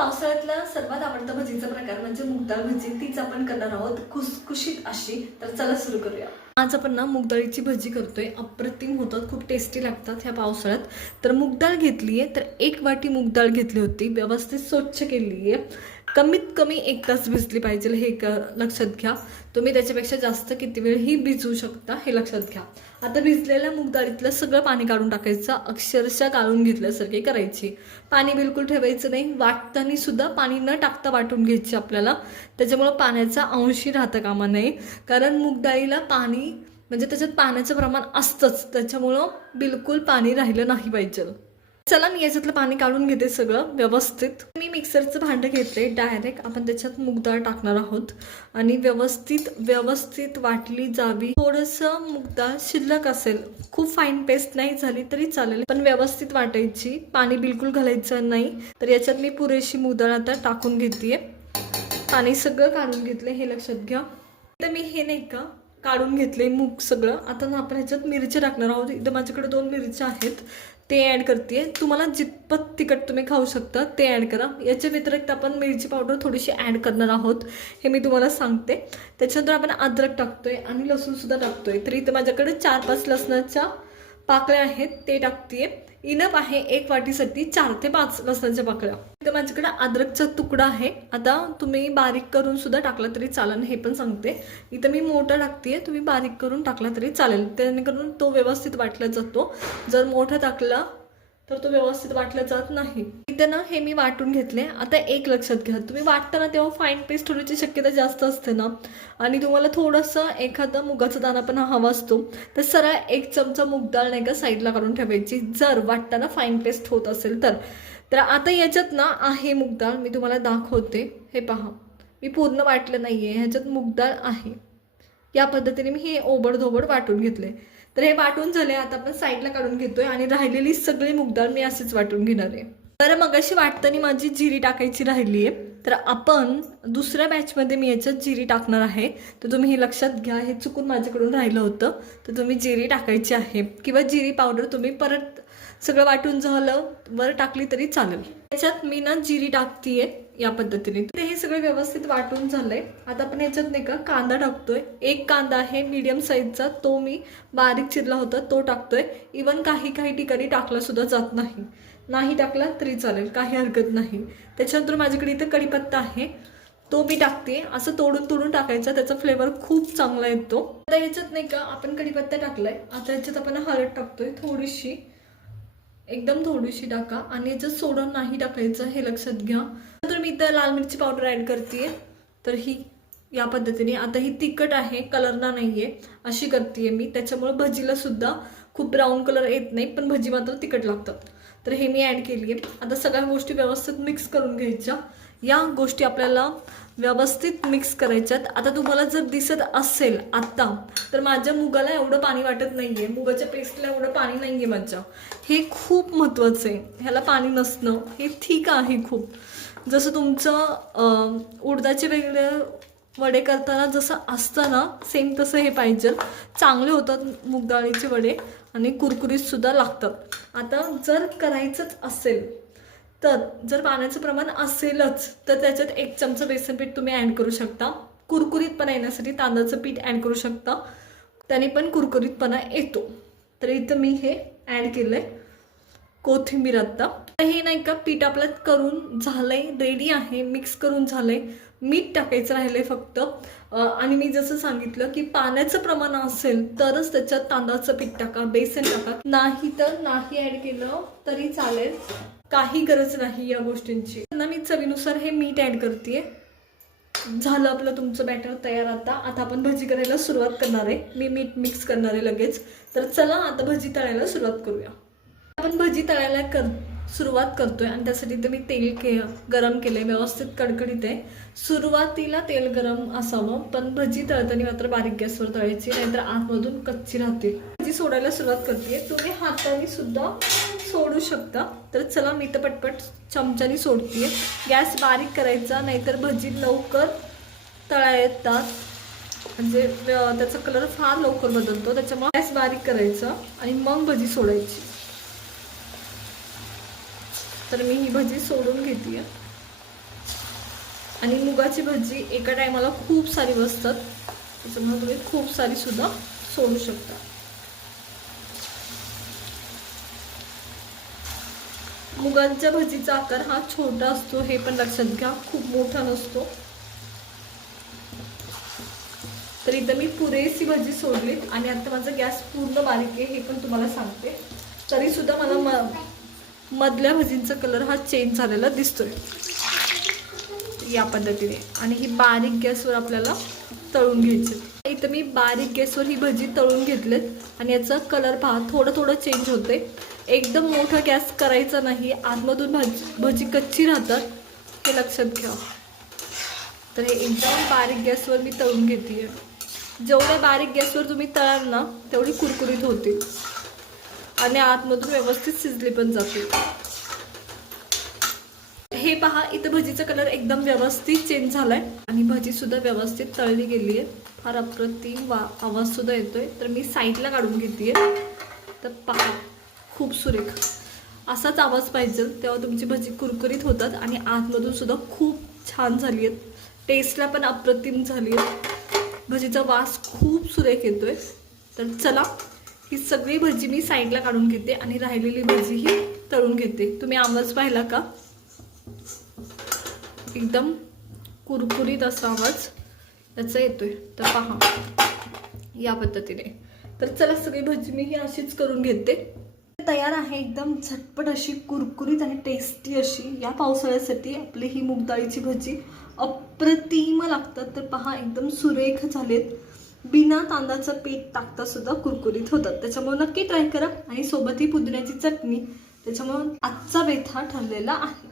पावसाळ्यातला सर्वात आवडता भजीचा प्रकार म्हणजे मूगडाळ भजी. तीच आपण करणार आहोत खुसखुशीत अशी. तर चला सुरू करूया. आज आपण ना मूगडाळीची भजी करतोय. अप्रतिम होतात, खूप टेस्टी लागतात ह्या पावसाळ्यात. तर मूगडाळ घेतली आहे, तर 1 वाटी मूगडाळ घेतली होती, व्यवस्थित स्वच्छ केली आहे. कमीत कमी 1 तास भिजली पाहिजे हे लक्षात घ्या. तुम्ही त्याच्यापेक्षा जास्त किती वेळ ही भिजवू शकता हे लक्षात घ्या. आता भिजलेल्या मूगडाळीतलं सगळं पाणी काढून टाकायचं, अक्षरशः गाळून घेतल्यासारखे करायची. पाणी बिलकुल ठेवायचं नाही. वाटताना सुद्धा पाणी न टाकता वाटून घ्यायची आपल्याला. त्याच्यामुळं पाण्याचा अंशी राहता कामा नये, कारण मूगडाळीला पाणी म्हणजे त्याच्यात पाण्याचं प्रमाण असतंच, त्याच्यामुळं बिलकुल पाणी राहिलं नाही पाहिजे. चला मी याच्यातलं पाणी काढून घेते सगळं व्यवस्थित. मी मिक्सरचं भांडं घेतले, डायरेक्ट आपण त्याच्यात मूगडाळ टाकणार आहोत आणि व्यवस्थित वाटली जावी. थोडंसं मूगडाळ शिल्लक असेल, खूप फाईन पेस्ट नाही झाली तरी चालेल, पण व्यवस्थित वाटायची. पाणी बिलकुल घालायचं नाही. तर याच्यात मी पुरेशी मूगडाळ आता टाकून घेते. पाणी सगळं काढून घेतले हे लक्षात घ्या. तर मी हे नाही का काढून घेतले मूग सगळं. आता ना आपण ह्याच्यात मिरच्या टाकणार आहोत. इथं माझ्याकडे 2 मिरच्या आहेत, ते ॲड करते. तुम्हाला जितपत तिखट तुम्ही खाऊ शकता ते ॲड करा. याच्या व्यतिरिक्त आपण मिरची पावडर थोडीशी ॲड करणार आहोत, हे मी तुम्हाला सांगते. त्याच्यानंतर आपण अद्रक टाकतोय आणि लसूणसुद्धा टाकतोय. तर इथं माझ्याकडे 4-5 लसणाच्या पाकळ्या आहेत, ते टाकते. इनफ आहे 1 वाटीसाठी 4 ते 5 लसणाच्या पाकळ्या. इथं माझ्याकडे अद्रकचा तुकडा आहे. आता तुम्ही बारीक करून सुद्धा टाकला तरी चालेल, हे पण सांगते. इथं मी मोठा टाकते, तुम्ही बारीक करून टाकला तरी चालेल, जेणेकरून तो व्यवस्थित वाटला जातो. जर मोठा टाकला तर तो व्यवस्थित वाटला जात नाही. इथं ना हे मी वाटून घेतले. आता एक लक्षात घ्या, तुम्ही वाटताना तेव्हा फाईन पेस्ट होण्याची शक्यता जास्त असते ना, आणि तुम्हाला थोडंसं एखादा मुगाचा दाणा पण हवा असतो, तर सरळ 1 चमचा मूगडाळ नाही का साईडला काढून ठेवायची, जर वाटताना फाईन पेस्ट होत असेल तर. तर आता याच्यात ना आहे मूगडाळ, मी तुम्हाला दाखवते. हे पहा, मी पूर्ण वाटलं नाही आहे, ह्याच्यात मूगडाळ आहे. या पद्धतीने मी हे ओबडधोबड वाटून घेतले. तर हे वाटून झाले. आता आपण साईडला काढून घेतोय आणि राहिलेली सगळी मूगडाळ मी असेच वाटून घेणार आहे. तर मग अशी वाटताना माझी जिरी टाकायची राहिली आहे, तर आपण दुसऱ्या बॅचमध्ये मी याच्यात जिरी टाकणार आहे. तर तुम्ही हे लक्षात घ्या, हे चुकून माझ्याकडून राहिलं होतं. तर तुम्ही जिरी टाकायची आहे, किंवा जिरी पावडर तुम्ही परत सगळं वाटून झालं वर टाकली तरी चालेल. त्याच्यात मी ना जिरी टाकतीये या पद्धतीने. ते हे सगळं व्यवस्थित वाटून झालंय. आता आपण याच्यात नाही का कांदा टाकतोय. 1 कांदा आहे मीडियम साईजचा, तो मी बारीक चिरला होता, तो टाकतोय. इवन काही ठिकाणी टाकला सुद्धा जात नाही टाकला तरी चालेल, काही हरकत नाही. त्याच्यानंतर माझ्याकडे इथं कढीपत्ता आहे, तो मी टाकते. असं तोडून टाकायचा, त्याचा फ्लेवर खूप चांगला येतो. आता याच्यात नाही का आपण कढीपत्ता टाकलाय. आता याच्यात आपण हळद टाकतोय, थोडीशी, एकदम थोडीशी टाका. आणि याच्यात सोडा नाही टाकायचं, हे लक्षात घ्या. नंतर मी इथं लाल मिरची पावडर ॲड करते. तर ही या पद्धतीने. आता ही तिखट आहे, कलरना नाही आहे, अशी करते मी. त्याच्यामुळे भजीला सुद्धा खूप ब्राऊन कलर येत नाही, पण भजी मात्र तिखट लागतात. तर हे मी ॲड केली आहे. आता सगळ्या गोष्टी व्यवस्थित मिक्स करून घ्यायच्या. या गोष्टी आपल्याला व्यवस्थित मिक्स करायच्यात. आता तुम्हाला जर दिसत असेल आता, तर माझ्या मुगाला एवढं पाणी वाटत नाही आहे, मुगाच्या पेस्टला एवढं पाणी नाही आहे माझ्या. हे खूप महत्त्वाचं आहे, ह्याला पाणी नसणं हे ठीक आहे खूप. जसं तुमचं उडदाचे वेगळे वडे करताना जसं असतं ना, सेम तसं हे पाहिजे. चांगले होतात मूगडाळीचे वडे आणि कुरकुरीतसुद्धा लागतात. आता जर करायचंच असेल, तर जर पाण्याचं प्रमाण असेलच, तर त्याच्यात 1 चमचा बेसन पीठ तुम्ही ॲड करू शकता. कुरकुरीतपणा येण्यासाठी तांदळाचं पीठ ॲड करू शकता, त्याने पण कुरकुरीतपणा येतो. तर इथं मी हे ॲड केलं आहे. कोथिंबीर आता हे नाही का पीठ आपलं करून झालंय, रेडी आहे, मिक्स करून झालंय. मीठ टाकायचं राहिलंय फक्त. आणि मी जसं सांगितलं की पाण्याचं प्रमाण असेल तरच त्याच्यात तांदळाचं पीठ टाका, बेसन टाका, नाही तर नाही ॲड केलं तरी चालेल, काही गरज नाही या गोष्टींची. ना मी चवीनुसार हे मीठ ॲड करते. झालं आपलं तुमचं बॅटर तयार. आता आपण भजी करायला सुरुवात करणार आहे. मी मीठ मिक्स करणार आहे लगेच. तर चला आता भजी तळायला सुरुवात करूया. आपण भजी तळायला सुरुवात करतोय आणि त्यासाठी तर मी तेल गरम केलंय, व्यवस्थित कडकडीत आहे. सुरुवातीला तेल गरम असावं, पण भजी तळताना मात्र बारीक गॅसवर तळायची, नाहीतर आतमधून कच्ची राहतील. भजी सोडायला सुरुवात करते. तुम्ही हाताने सुद्धा सोडू शकता. तर चला मी तर पटपट चमच्याने सोडते. गॅस बारीक करायचा, नाहीतर भजी लवकर तळा येतात, म्हणजे त्याचा कलर फार लवकर बदलतो. त्याच्यामुळे गॅस बारीक करायचा आणि मग भजी सोडायची. तर मी ही भजी सोडून घेते. आणि मुगाची भजी एका टायमाला खूप सारी बसतात, त्याच्यामुळे तुम्ही खूप सारी सुद्धा सोडू शकता. मुगांच्या भजीचा आकार हा छोटा असतो, हे पण लक्षात घ्या, खूप मोठा नसतो. तर इथं मी पुरेशी भजी सोडली आणि आता माझा गॅस पूर्ण बारीक आहे हे पण तुम्हाला सांगते. तरी सुद्धा मला मधल्या भजींचा कलर हा चेंज झालेला दिसतोय या पद्धतीने. आणि ही बारीक गॅसवर आपल्याला तळून घ्यायची. इथं मी बारीक गॅसवर ही भजी तळून घेतलेत आणि याचा कलर पहा थोडं थोडं चेंज होते. एकदम मोठा गॅस करायचा नाही, आतमधून भजी कच्ची राहतात, हे लक्षात घ्या. तर हे एकदम बारीक गॅसवर मी तळून घेते. जेवढ्या बारीक गॅसवर तुम्ही तळाल ना तेवढी कुरकुरीत होतील आणि आतमधून व्यवस्थित शिजली पण जातील. हे पहा इथं भजीचा कलर एकदम व्यवस्थित चेंज झालाय आणि भजी सुद्धा व्यवस्थित तळली गेली आहे. फार अप्रतिम आवाज सुद्धा येतोय. तर मी साईडला काढून घेते. तर पहा खूप सुरेख असाच आवाज पाहिजे, तेव्हा तुमची भजी कुरकुरीत होतात आणि आतमधून सुद्धा खूप छान झाली आहेत. टेस्टला पण अप्रतिम झाली आहे. भजीचा वास खूप सुरेख येतोय. तर चला ही सगळी भजी मी साईडला काढून घेते आणि राहिलेली भजी ही तळून घेते. तुम्ही आवाज पाहिला का, एकदम कुरकुरीत असा आवाज याचा येतोय. तर पहा या पद्धतीने. तर चला सगळी भजी मी ही अशीच करून घेते. तयार आहे एकदम झटपट अशी कुरकुरीत आणि टेस्टी अशी या पावसाळ्यासाठी आपली ही मूग डाळीची भजी अप्रतिम लागतात. तर पहा एकदम सुरेख झालेत, बिना तांदळाचं पीठ टाकता सुद्धा कुरकुरीत होतात. त्याच्यामुळे नक्की ट्राय करा आणि सोबत ही पुदिन्याची चटणी, त्याच्यामुळे आजचा बेत हा ठरलेला आहे.